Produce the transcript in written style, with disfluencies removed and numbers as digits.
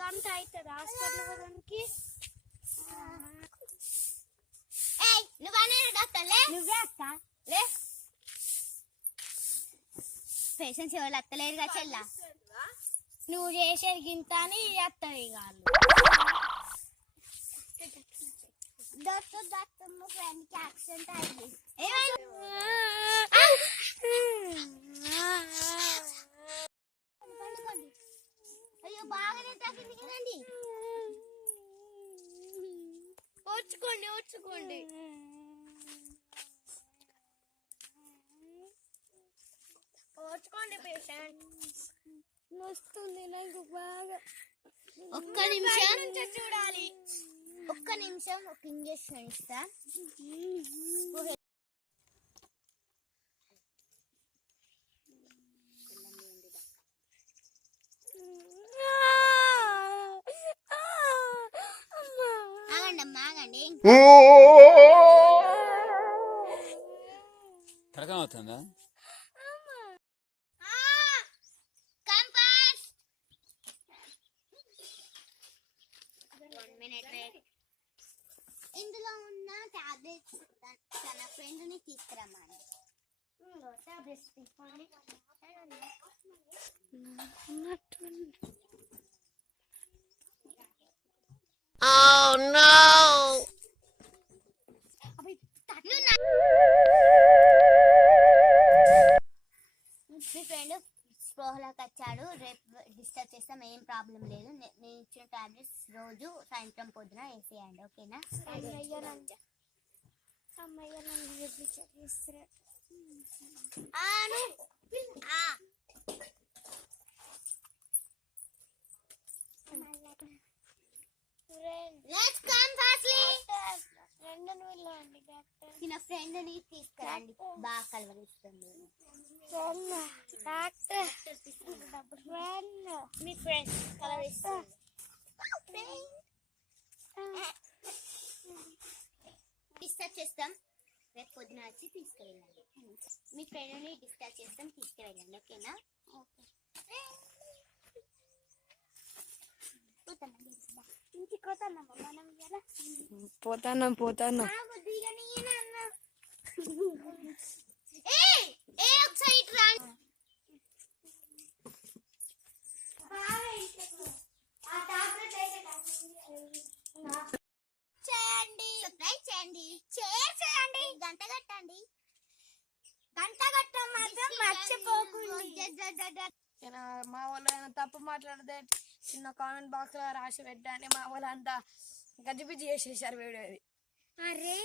గంట అవుతుంది హాస్పిటల్ పోవడానికి. నువ్వే అక్క లే పేషెంట్స్ ఎవరు అత్తలేరుగా చెల్లా, నువ్వు చేసేది గింత అని అత్తవి కాదు. ఫ్రెండ్కి యాక్సిడెంట్ అయింది. అయ్యో బాగానే తగ్గింది కదండి. ఓర్చుకోండి ఓర్చుకోండి. ఓర్చుకోండి పేషెంట్ వస్తుంది నాకు బాగా. ఒక్క నిమిషం చూడాలి, ఒక్క నిమిషం. ఒక ఇంజెక్షన్ ఇస్తా. తరగం అవుతుందా? ఇందులో ఉన్న టాబ్లెట్స్ తన ఫ్రెండ్ ని తీసుకురమ్మని. టాబ్లెట్స్ తీసుకోండి. Oh no! మీ ఫ్రెండ్ స్పృహలోకి వచ్చాడు. రేపు డిస్టర్బ్ చేస్తాం, ఏం ప్రాబ్లం లేదు. నేను ఇచ్చిన టాబ్లెట్స్ రోజు సాయంత్రం పొద్దున వేసేయండి, ఓకేనా? చిన్న ఫ్రెండ్ ని తీసుకురండి, బాగా కలవరిస్తుంది. మీ ఫ్రెండ్ కలవరిస్తుంది. డిస్టర్బ్ చేస్తాం, రేపు పొద్దున వచ్చి తీసుకువెళ్ళండి. మీ ఫ్రెండ్ ని డిస్టర్బ్ చేస్తాం, తీసుకువెళ్ళండి, ఓకేనా? పోతాను పోతాను. చేయండి, సబ్స్క్రైబ్ చేయండి, షేర్ చేయండి, గంట కట్టండి. గంట కట్టడం మాత్రం మర్చిపోకండి. మా వాళ్ళు తప్పు మాట్లాడితే చిన్న కామెంట్ బాక్స్ లో రాసి పెట్టండి. మా వాళ్ళు అంతా గజిబిజి చేసేసారు వీడియో. అరే